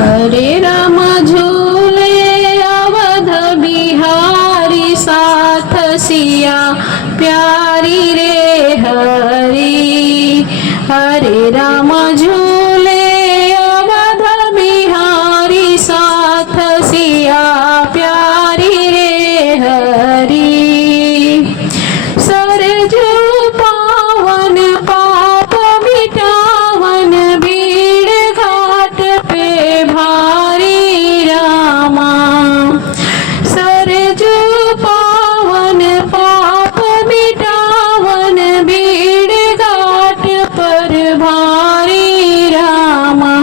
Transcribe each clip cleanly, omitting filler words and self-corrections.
हरे राम झूले अवध बिहारी साथ सिया प्यारी रे हरी। हरे राम झूले अवध बिहारी साथ सिया प्यारी रे हरी। सरजू पावन पाप मिटावन भीड़ घाट पे भारी रामा। सरजू पावन पाप मिटावन भीड़ घाट पर भारी रामा।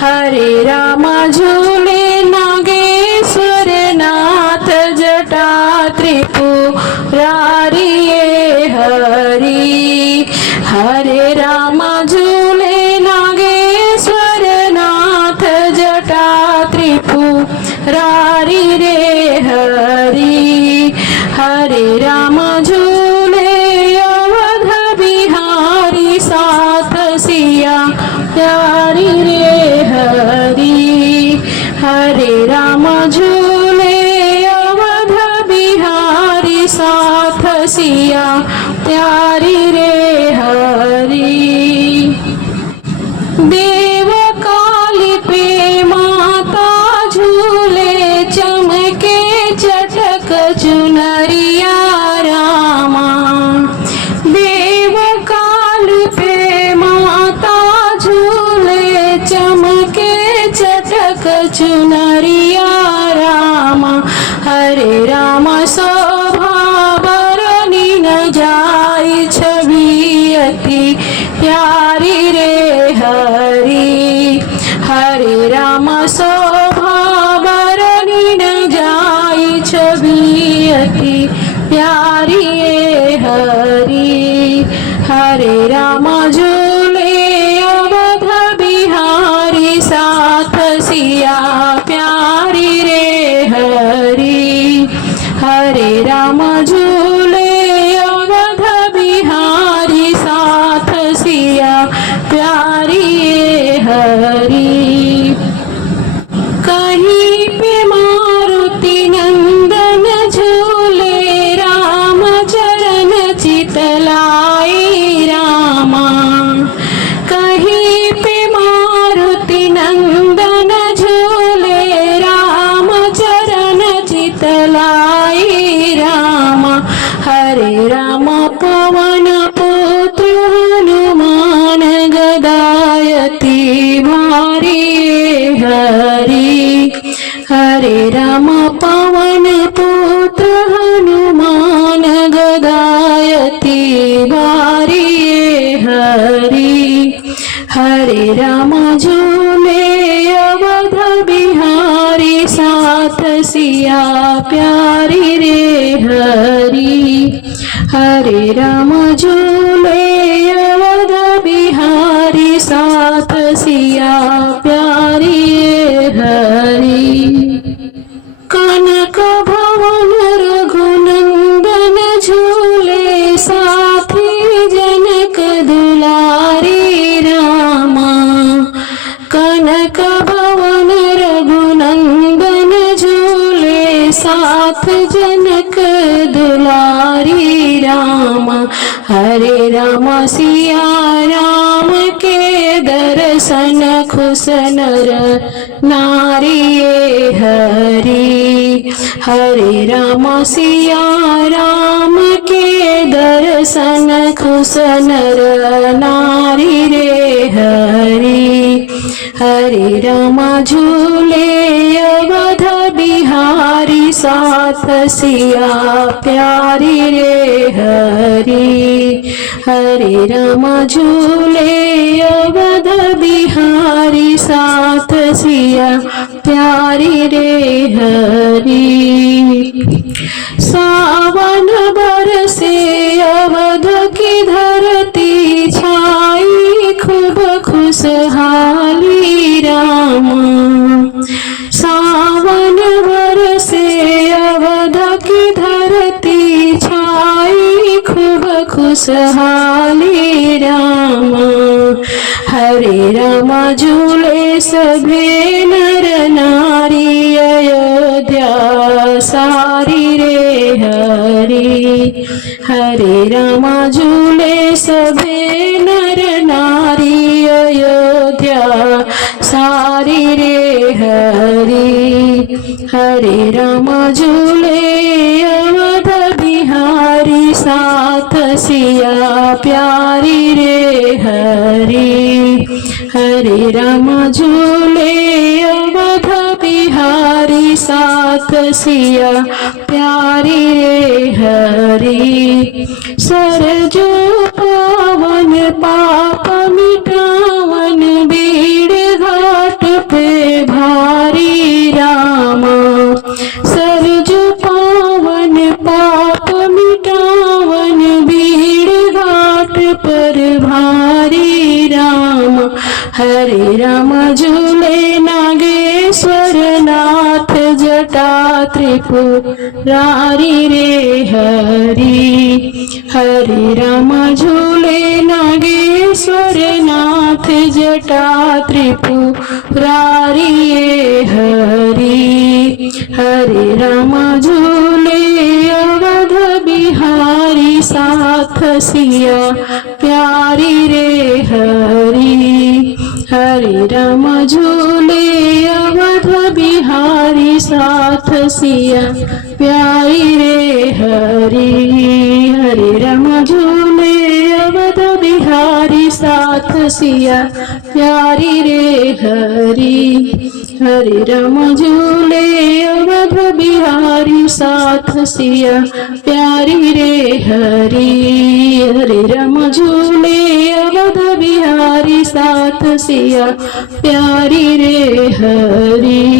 हरे राम झूले नागेश्वर नाथ जटा त्रिपुरारी हरि। हरे राम झूले नागेश्वर नाथ जटा त्रिपुरारी रे हरि। हरे राम झूले अवध बिहारी साथ सिया प्यारी रे हरि। हरे राम झूले अवध बिहारी साथ सिया प्यारी रे हरि। देव काली पे माता झूले चमके चटक चुनरिया रामा। देव काली पे माता झूले चमके चटक चुनरिया रामा। हरे राम शोभा बरनी न जाय छवि अति प्यारी रे हरि। हरे राम शोभा बरनी न जाय छवि अति प्यारी रे हरि। हरे राम झूले अवध बिहारी साथ सिया प्यारी रे हरि। हरे राम झूले अवध बिहारी साथ सिया प्यारी रे हरि। कहीं पे मारुति नंदन झूले राम चरण चितलाई रामा। कहीं पे मारुति नंदन झूले राम चरण चितलाई रामा। हरे राम पवन पुत्र हनुमान गदायति भारी हरि। हरे राम पवन पुत्र हनुमान गदायति भारी हरि। हरे राम झूले अवध बिहारी साथ सिया प्यारी रे हरि। हरे राम झूले अवध बिहारी साथ सिया प्यारी रे हरि। कनक भवन रघुनंदन झूले साथी जनक दुलारी रामा। कनक भवन रघुनंदन झूले साथ जनक दुलारी रामा। हरे राम सिया राम के दर्शन खुश नर नारी हरि। हरे राम सिया राम के दर्शन खुश नर नारी रे हरि। हरे राम झूले अवध बिहारी साथ सिया प्यारी रे हरि। हरे राम झूले अवध बिहारी साथ सिया प्यारी रे हरि। सावन बरसे अवध की धरती छाई खूब खुशहाली रामा। सावन बरसे अवध की धरती छाई खूब खुशहाली रामा। हरे राम झूले सभे नर हरे राम झूले सभे नर नारी अयोध्या सारी रे हरि। हरे राम झूले अवध बिहारी साथ सिया प्यारी रे हरि। हरे राम झूले अवध बिहारी साथ सिया प्यारी रे हरि। सरजू पावन पाप मिटावन बीड़ घाट पे भारी रामा। सरजू पावन पाप मिटावन बीड़ घाट पर भारी राम। हरे राम झूले नागेश्वर नाथ जटा त्रिपुरारी रे हरि। हरे राम झूले नागेश्वर नाथ जटा त्रिपुरारी रे हरि। हरे राम झूले अवध बिहारी साथ सिया प्यारी रे हरि। हरे राम झूले अवध बिहारी साथ सिया प्यारी रे हरि। हरे राम झूले अवध बिहारी साथ सिया प्यारी रे हरि। हरे राम झूले अवध बिहारी साथ सिया प्यारी रे हरि। हरे राम झूले अवध बिहारी साथ सिया प्यारी रे हरि।